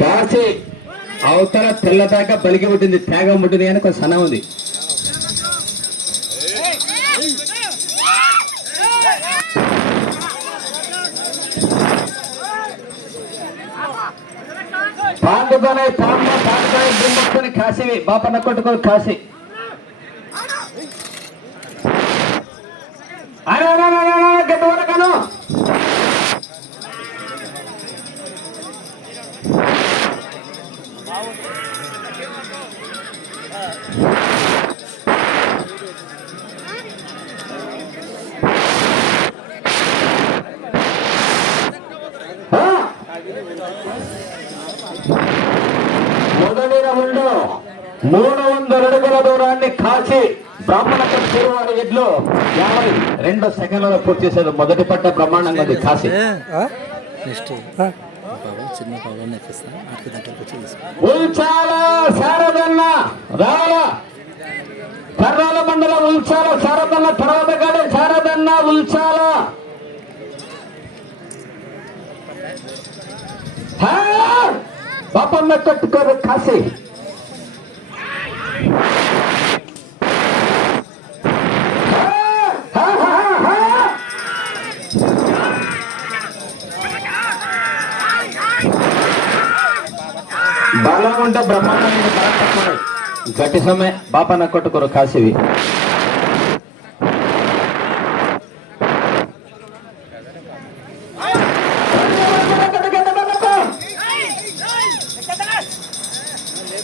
కాసి అవతల తెల్లదాకా బలికి పుట్టింది త్యాగం పుట్టింది అని ఒక సన ఉంది. పాండుకొని తామ్మ పాండుకొని బొమ్మకొని కాసివి బాప నక్కొట్టుకొని కాసి అరే, మొదటి మూడు వందల అడుగుల దూరాన్ని కాచి బ్రాహ్మణకు తిరువారి ఎడ్లు యాభై రెండు సెకండ్లలో పూర్తి చేసేది. మొదటి పట్ట బ్రహ్మాండంగా ఉంది. కాశీ. నెక్స్ట్. చిన్న దగ్గరకు వచ్చి ఉల్చాల శారదన్న రాల. కర్రాల మండలం ఉల్చాల శారదన్న తర్వాత కాడే శారదన్న ఉల్చాల హా! పాపమ్మ కట్టుకోరు హా! బలం ఉంటే బ్రహ్మాండంగా బలం తక్కువ గట్టి బాపన్న కొట్టుకోరు కాసివి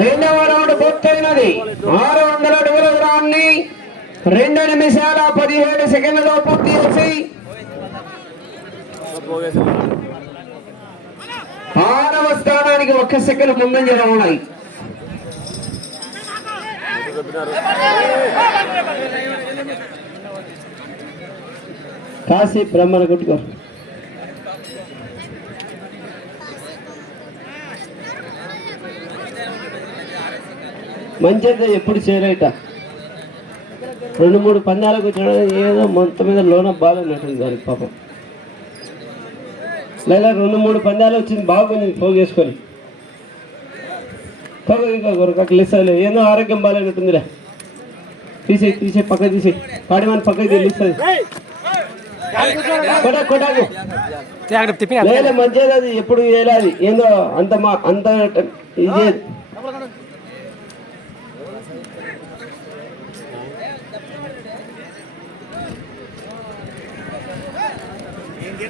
రెండవ రౌండ్ పూర్తయినది. ఆరు వందల అడుగుల దూరాన్ని రెండు నిమిషాల పదిహేడు సెకండ్లలో పూర్తి చేసి ఆరవ స్థానానికి ఒక్క సెకండ్ ముందంజలో ఉన్నాయి. కాశీ బ్రహ్మను కొట్టుకో మంచిగా ఎప్పుడు చేయలేట. రెండు మూడు పందాలకు వచ్చిన ఏదో మొత్తం మీద లోన బాగాలేనట్టుంది దానికి పాపం. లేదా రెండు మూడు పందాలు వచ్చింది బాగుంది పోగేసుకొని పోగు ఇంకా ఒకటి లిస్టలే ఏదో ఆరోగ్యం బాగాలేనట్టుందిరా తీసి తీసి పక్క తీసి పాడిమని పక్కకి లేదు మంచిది అది ఎప్పుడు చేయలేదు ఏందో అంత మా అంత ఇది.